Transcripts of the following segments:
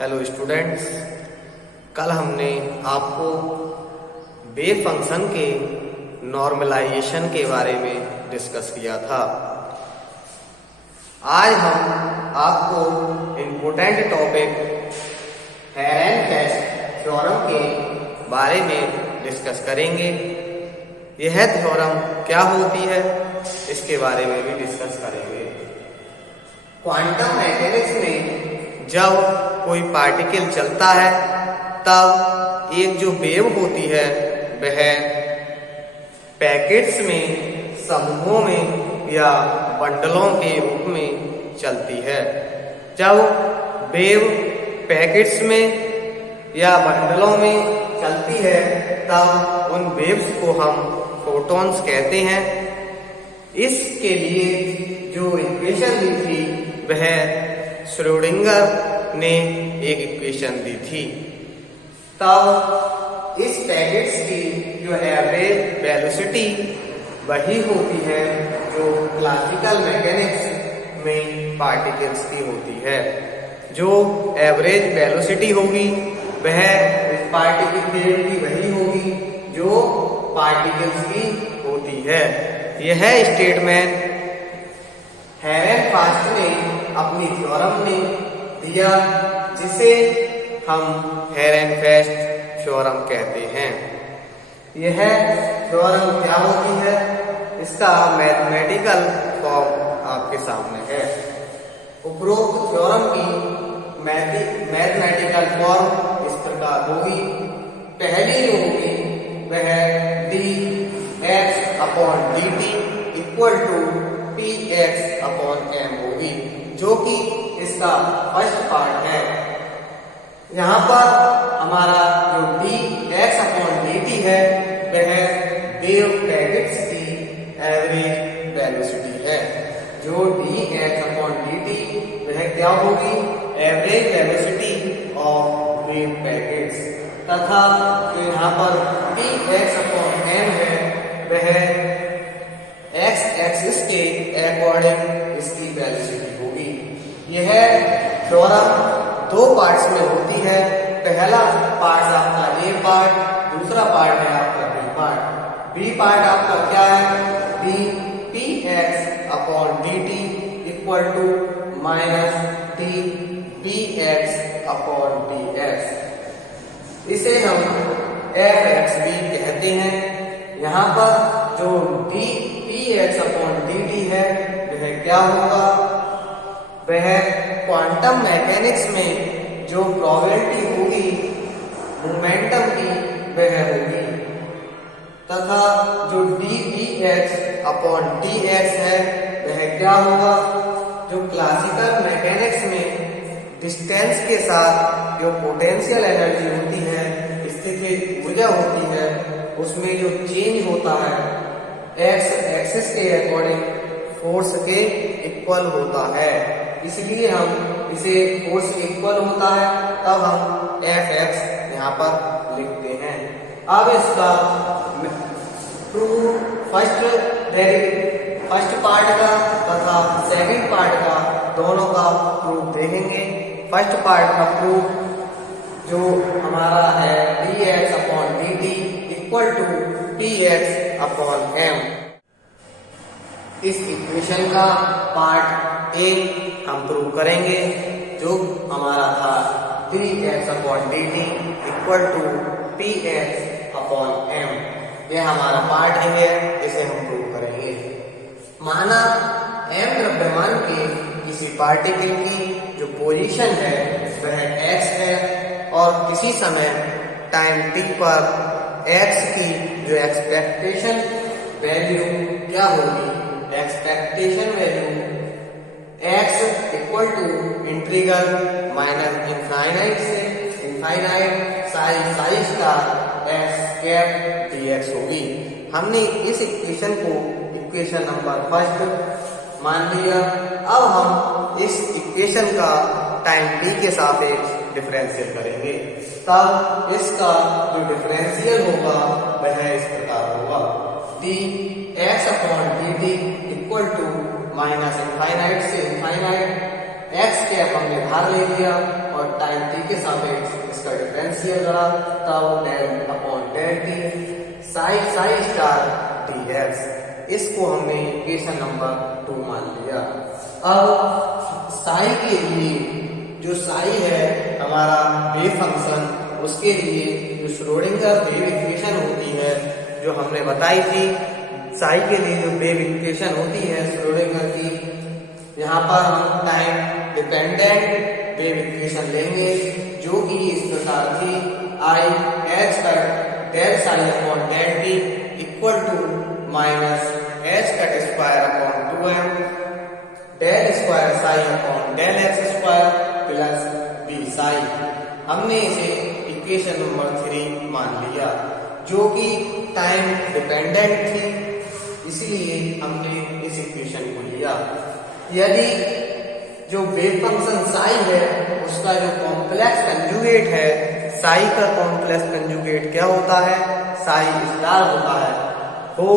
Hello students, कल हमने आपको वेव फंक्शन के नॉर्मलाइजेशन के बारे में डिस्कस किया था। आज हम आपको इम्पोर्टेंट टॉपिक हेरेनफेस्ट थ्योरम के बारे में डिस्कस करेंगे। यह थ्योरम क्या होती है इसके बारे में भी डिस्कस करेंगे। क्वांटम मैकेनिक्स में जब कोई पार्टिकल चलता है तब एक जो वेव होती है वह पैकेट्स में, समूहों में या बंडलों के रूप में चलती है। जब वेव पैकेट्स में या बंडलों में चलती है तब उन वेव्स को हम फोटॉन्स कहते हैं। इसके लिए जो इक्वेशन दी थी वह श्रोडिंगर ने एक इक्वेशन दी थी। तब इस पैकेट्स की जो एवरेज वेलोसिटी वही होती है जो क्लासिकल मैकेनिक्स में पार्टिकल्स की होती है। जो एवरेज वेलोसिटी होगी वह इस पार्टिकल की वही होगी जो पार्टिकल्स की होती है। यह स्टेटमेंट हेरेनफेस्ट ने अपनी थ्योरम में दिया, जिसे हम हेरेनफेस्ट थ्योरम कहते हैं। यह थ्योरम क्या होती है, इसका मैथमेटिकल फॉर्म आपके सामने है। उपरोक्त थ्योरम की मैथमेटिकल फॉर्म इस प्रकार होगी। पहली जो होगी वह dx/dt इक्वल टू px/m होगी, जो कि इसका फर्स्ट पार्ट है। यहाँ पर हमारा जो dx/dt है वह वेव पैकेट्स की एवरेज वेलोसिटी है। जो dx/dt वह क्या होगी, average velocity of wave packets, तथा जो यहाँ पर px/m है वह x एक्सिस के अकॉर्डिंग इसकी वेलोसिटी होगी। यह थ्योरम दो पार्ट्स में होती है। पहला पार्ट आपका ए पार्ट, दूसरा पार्ट है आपका बी पार्ट। बी पार्ट आपका क्या है, dpx/dt इक्वल टू -dpx/dx। इसे हम fx भी कहते हैं। यहाँ पर जो dpx/dt है वह क्या होगा, वह क्वांटम मैकेनिक्स में जो प्रोबेबिलिटी होगी मोमेंटम की वह होगी, तथा जो dpx/dx है वह क्या होगा, जो क्लासिकल मैकेनिक्स में डिस्टेंस के साथ जो पोटेंशियल एनर्जी होती है, स्थितिज ऊर्जा होती है, उसमें जो चेंज होता है एक्स एक्सिस के अकॉर्डिंग फोर्स के इक्वल होता है। इसलिए हम इसे फोर्स इक्वल होता है तब हम Fx यहाँ पर लिखते हैं। अब इसका प्रूफ फर्स्ट पार्ट का तथा सेकंड पार्ट का दोनों का प्रूफ देखेंगे। फर्स्ट पार्ट का प्रूफ जो हमारा है dx/dt इक्वल टू px/m। इस इक्वेशन का पार्ट ए हम प्रूव करेंगे, जो हमारा था 3x/dt इक्वल टू px/m। यह हमारा पार्ट ए है, इसे हम प्रूव करेंगे। माना m द्रव्यमान के किसी पार्टिकल की जो पोजीशन है वह x है और किसी समय टाइम t पर x की जो एक्सपेक्टेशन वैल्यू क्या होगी, expectation value x equal to integral -infinite से इनफाइनाइट साइज का x कैप dx होगी। हमने इस इक्वेशन को इक्वेशन नंबर फर्स्ट मान लिया। अब हम इस इक्वेशन का टाइम t के सापेक्ष डिफरेंशियल करेंगे, तब इसका जो डिफरेंशियल होगा वह इस प्रकार होगा, dx/dt इक्वल टू -इनफाइनाइट से इनफाइनाइट एक्स कैप हमने बाहर ले लिया और टाइम टी के सापेक्ष इसका डिफरेंशियल रहा, तब del upon del T psi star D X, इसको हमने इक्वेशन नंबर 2 मान लिया। अब साई के लिए जो साई है हमारा वेव फंक्शन, उसके लिए जो श्रोडिंगर वेव इक्वेशन होती है जो हमने बताई थी, साई के लिए जो वेव इक्वेशन होती है श्रोडिंगर की, यहाँ पर हम टाइम डिपेंडेंट वेव इक्वेशन लेंगे जो कि इस प्रकार थी, i H cut del psi upon del T equal to minus H cut square upon 2m del square psi upon del X square plus B psi. हमने इसे इक्वेशन नंबर 3 मान लिया जो कि टाइम डिपेंडेंट थी, इसलिए हमने इस इक्वेशन को लिया। यदि जो वेव फंक्शन साई है उसका जो कॉम्प्लेक्स कंजुगेट है, साई का कॉम्प्लेक्स कंजुगेट क्या होता है, साई स्टार होता है, हो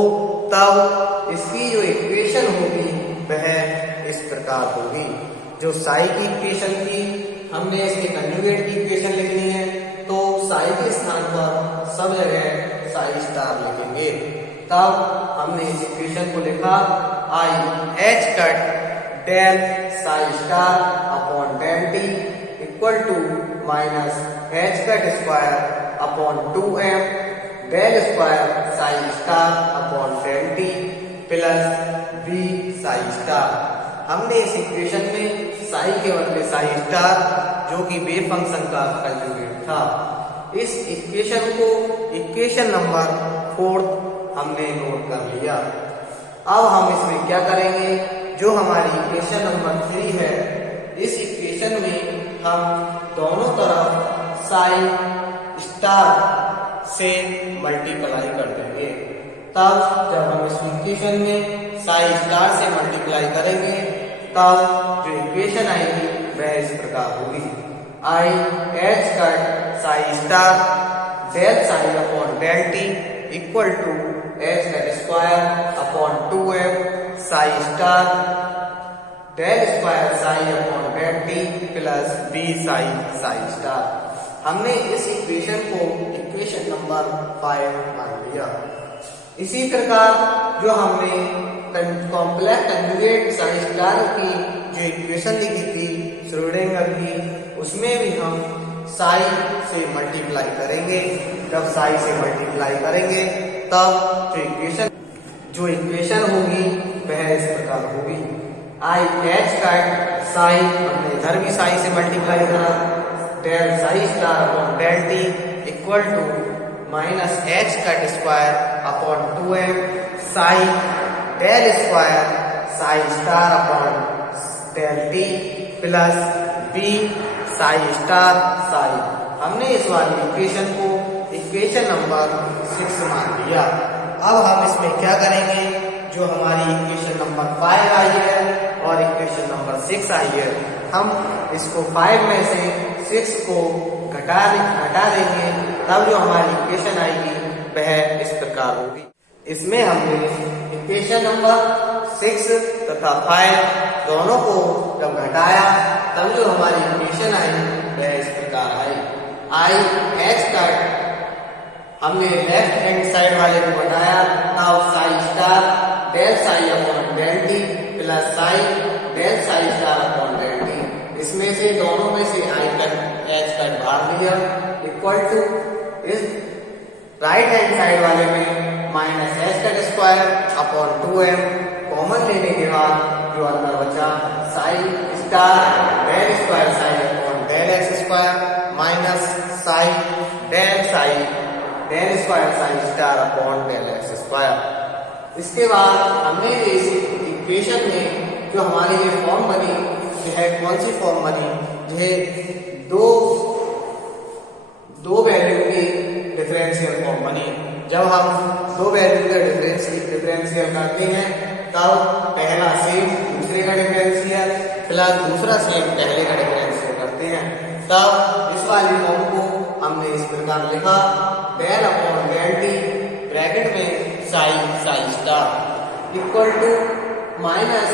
तब इसकी जो इक्वेशन होगी वह इस प्रकार होगी। जो साई की इक्वेशन थी हमने इसके कंजुगेट की इक्वेशन लिखनी है, तो साई के स्थान पर सब जगह साई स्टार लिखेंगे। तब हमने इस इक्वेशन को लिखा, i H cut del psi star upon del T equal to minus H cut square upon 2m del square psi star upon del T plus B psi star. हमने इस इक्वेशन में साई के बदले साई स्टार जो कि wave function का conjugate था, इस इक्वेशन को इक्वेशन नंबर 4 हमने नोट कर लिया। अब हम इसमें क्या करेंगे, जो हमारी इक्वेशन नंबर 3 है, इस इक्वेशन में हम दोनों तरफ साई स्टार से मल्टीप्लाई कर देंगे। तब जब हम इस इक्वेशन में साई स्टार से मल्टीप्लाई करेंगे तब जो इक्वेशन आएगी वह इस प्रकार होगी, i H cut psi star del psi upon del T equal to H cut square upon 2m psi star del square psi upon del T plus B psi psi star. हमने इस equation को equation number 5 मान लिया। इसी प्रकार जो हमने complex conjugate Sai star की जो इक्वेशन लिखी थी श्रोडिंगर की, उसमें भी हम साई से मल्टीप्लाई करेंगे। जब साई से मल्टीप्लाई करेंगे तब जो इक्वेशन होगी वह इस प्रकार होगी, आई एच कट साई, हमने इधर भी साई से मल्टीप्लाई करा, del psi star upon del T equal to minus H cut square upon 2m psi del square psi star upon del T plus B psi star psi. हमने इस वाली equation को equation number 6 मान लिया। अब हम इसमें क्या करेंगे, जो हमारी इक्वेशन नंबर 5 आई है और इक्वेशन नंबर 6 आई है, हम इसको 5 में से 6 को घटा देंगे, तब जो हमारी इक्वेशन आएगी वह इस प्रकार होगी। इसमें हमने इक्वेशन नंबर 6 तथा 5 दोनों को जब घटाया तब जो हमारी इक्वेशन आई वह इस प्रकार आई, आई एच कट, हमने लेफ्ट हैंड साइड वाले को बताया, now psi star del psi upon del T plus psi del psi star upon del T. इसमें से दोनों में से आई कट एच कट बाहर लिया इक्वल टू इस राइट हैंड साइड वाले में minus H cut square upon 2m common लेने के बाद जो अंदर बचा psi star del square psi upon del X square minus psi del square psi star upon del X square. इसके बाद हमने इस इक्वेशन में जो हमारी ये फॉर्म बनी, जो है कौन सी फॉर्म बनी, जो है दो वैल्यू की डिफरेंशियल फॉर्म बनी। जब हम दो वैल्यू का डिफरेंशियल करते हैं तब पहला सेम दूसरे का डिफरेंशियल प्लस दूसरा सेम पहले का डिफरेंशियल करते हैं। तब इस वाली फॉर्म को हमने इस प्रकार लिखा, del upon del t bracket में psi star equal to minus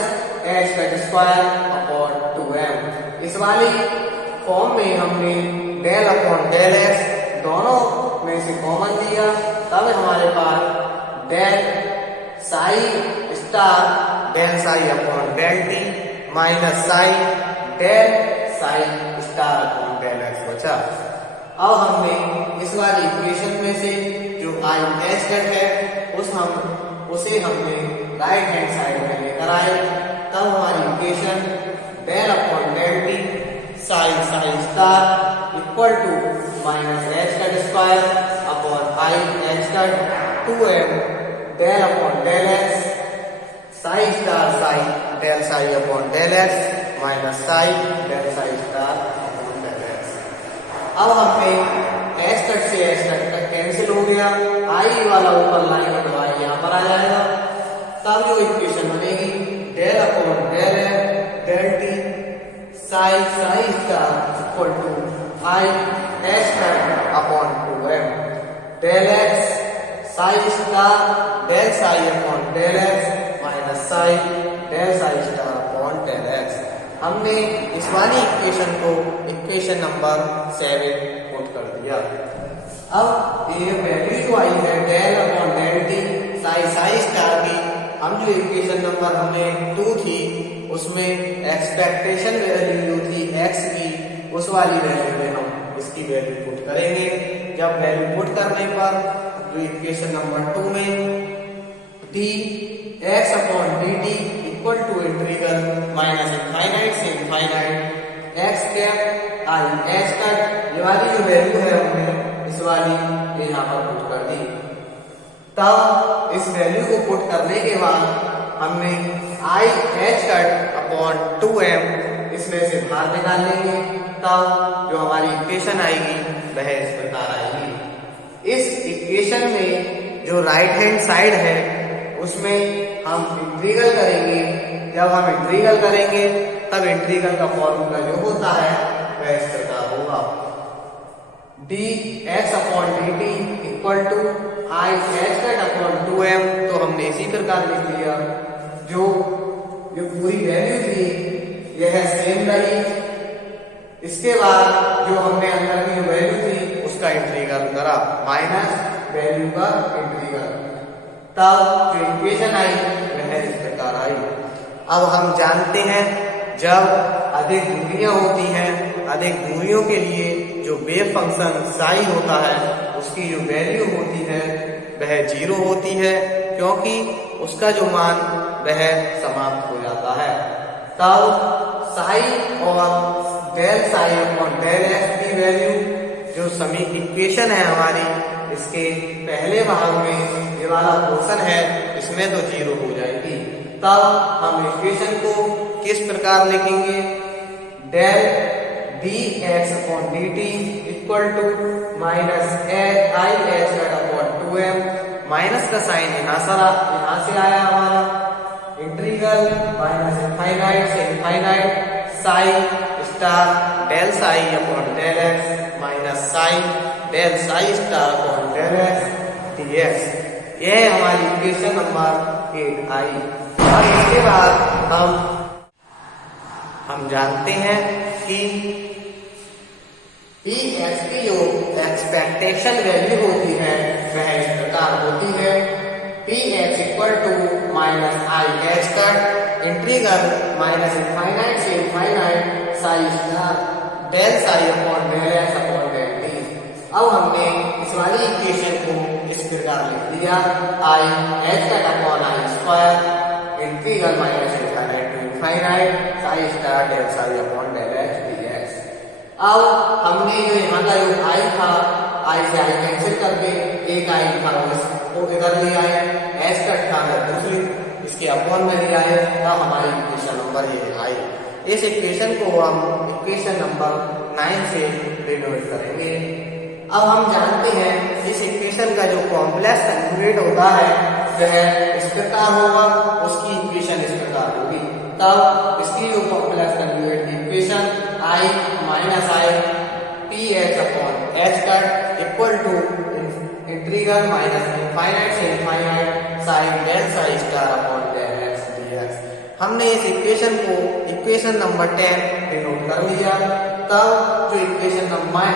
H cut square upon 2m इस वाली फॉर्म में हमने डेल अपॉन डेल एक्स दोनों में से कॉमन लिया, तब हमारे पास del psi star del psi upon del t minus psi del psi star upon del x बचा। अब हमने इस वाली इक्वेशन में से जो आई एच है उसे हमने राइट हैंड साइड में लेकर आए, तब हमारी equation del upon del T sign psi star equal to minus H cut square upon i H cut 2m del upon del X psi star psi del psi upon del X minus psi del psi star upon del X. अब हमें H cut से H cut तक cancel हो गया, आई वाला ऊपर line और y यहाँ पर आ जाएगा, तब जो इक्वेशन बनेगी del upon del X del T psi psi star equal to i H cut upon 2m del X psi star del psi upon del X minus psi del psi star upon del X. हमने इस वाली equation को equation number 7 put कर दिया। अब ये value जो आई है del upon del T psi psi star की, हम जो इक्वेशन नंबर हमने 2 थी उसमें एक्सपेक्टेशन वैल्यू जो थी x की, उस वाली वैल्यू में हम इसकी वैल्यू पुट करेंगे। जब वैल्यू पुट करने पर जो इक्वेशन नंबर 2 में d x upon D T equal to integral minus infinite से infinite x cap i H cut, ये वाली जो वैल्यू है हमने इस वाली यहाँ पर पुट कर दी। तब इस वैल्यू को पुट करने के बाद हमने I H cut upon 2m इसमें से बाहर निकाल लेंगे, तब जो हमारी इक्वेशन आएगी वह इस प्रकार आएगी। इस इक्वेशन में जो राइट हैंड साइड है उसमें हम इंटीग्रल करेंगे। जब हम इंटीग्रल करेंगे तब इंटीग्रल का फॉर्मूला जो होता है वह इस प्रकार होगा D x upon D T equal to i H cut upon 2m। तो हमने इसी प्रकार लिख लिया, जो पूरी वैल्यू थी यह सेम रही। इसके बाद जो हमने अंदर की वैल्यू थी उसका इंटीग्रल करा माइनस वैल्यू का इंटीग्रल, तब जो इक्वेशन आई वह इस प्रकार आई। अब हम जानते हैं जब अधिक दूरियां होती हैं, अधिक दूरियों के लिए जो वेव फंक्शन साई होता है उसकी जो वैल्यू होती है वह 0 होती है, क्योंकि उसका जो मान वह समाप्त हो जाता है। तब साई और del psi upon del X की वैल्यू जो समी इक्वेशन है हमारी, इसके पहले भाग में ये वाला पोर्शन है इसमें तो 0 हो जाएगी। तब हम इक्वेशन को किस प्रकार लिखेंगे, del D x upon D T equal to minus i H cut upon 2m, minus का साइन यहाँ से आया हमारा, इंटीग्रल माइनस इनफाइनाइट से infinite psi star del psi upon del X minus psi del psi star upon del x DX. यह हमारी equation number 8 आई। और इसके बाद हम जानते हैं कि पी एक्स की जो एक्सपेक्टेशन वैल्यू होती है वह इस प्रकार होती है, p x equal to minus i H cut integral minus infinite से infinite psi star del psi upon del x upon del t. अब हमने इस वाली इक्वेशन को इस प्रकार लिख दिया, i H cut upon i square integral minus infinite to infinite psi star del psi upon del x DX. अब हमने जो यहाँ का जो आई था, आई से आई कैंसिल करके एक आई था वो इधर ले आए, एच कट था दूसरी इसके अपॉन में ले आए, तब हमारी इक्वेशन नंबर ये आई। इस इक्वेशन को हम इक्वेशन नंबर 9 से डिनोट करेंगे। अब हम जानते हैं इस इक्वेशन का जो कॉम्प्लेक्स कंजुगेट होता है वह इस प्रकार होगा, उसकी इक्वेशन इस प्रकार होगी। तब इसकी जो कॉम्प्लेक्स कंजुगेट की equation i minus i p h upon H cut equal to integral minus infinite से infinite sine del psi star upon del x dx. हमने इस इक्वेशन को इक्वेशन नंबर 10 डिनोट कर लिया। तब जो इक्वेशन नंबर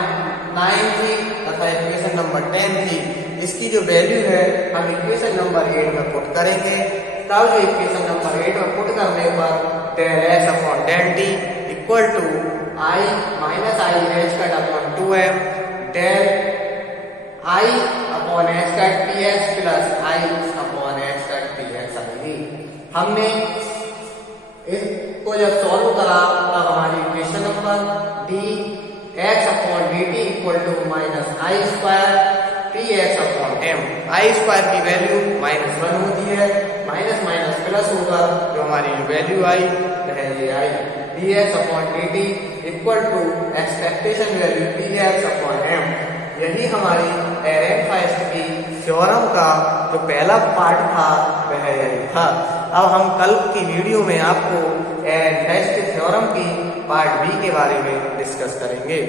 9 थी तथा इक्वेशन नंबर 10 थी, इसकी जो वैल्यू है हम इक्वेशन नंबर 8 में पुट करेंगे। तब जो इक्वेशन नंबर 8 में पुट करने पर del x upon del t equal to i minus i H cut upon 2m del i upon H cut P X plus i upon H cut P X आएगी। हमने इसको जब solve करा तब हमारी equation number D x upon D T equal to minus i square P X upon M. I square की value -1 होती है, माइनस माइनस प्लस होगा, जो हमारी वैल्यू आई वह ये आई D x upon D T equal to expectation value P X upon M. यही हमारी एरेनफेस्ट की थ्योरम का जो पहला पार्ट था वह यही था। अब हम कल की वीडियो में आपको एरेनफेस्ट थ्योरम की पार्ट बी के बारे में डिस्कस करेंगे।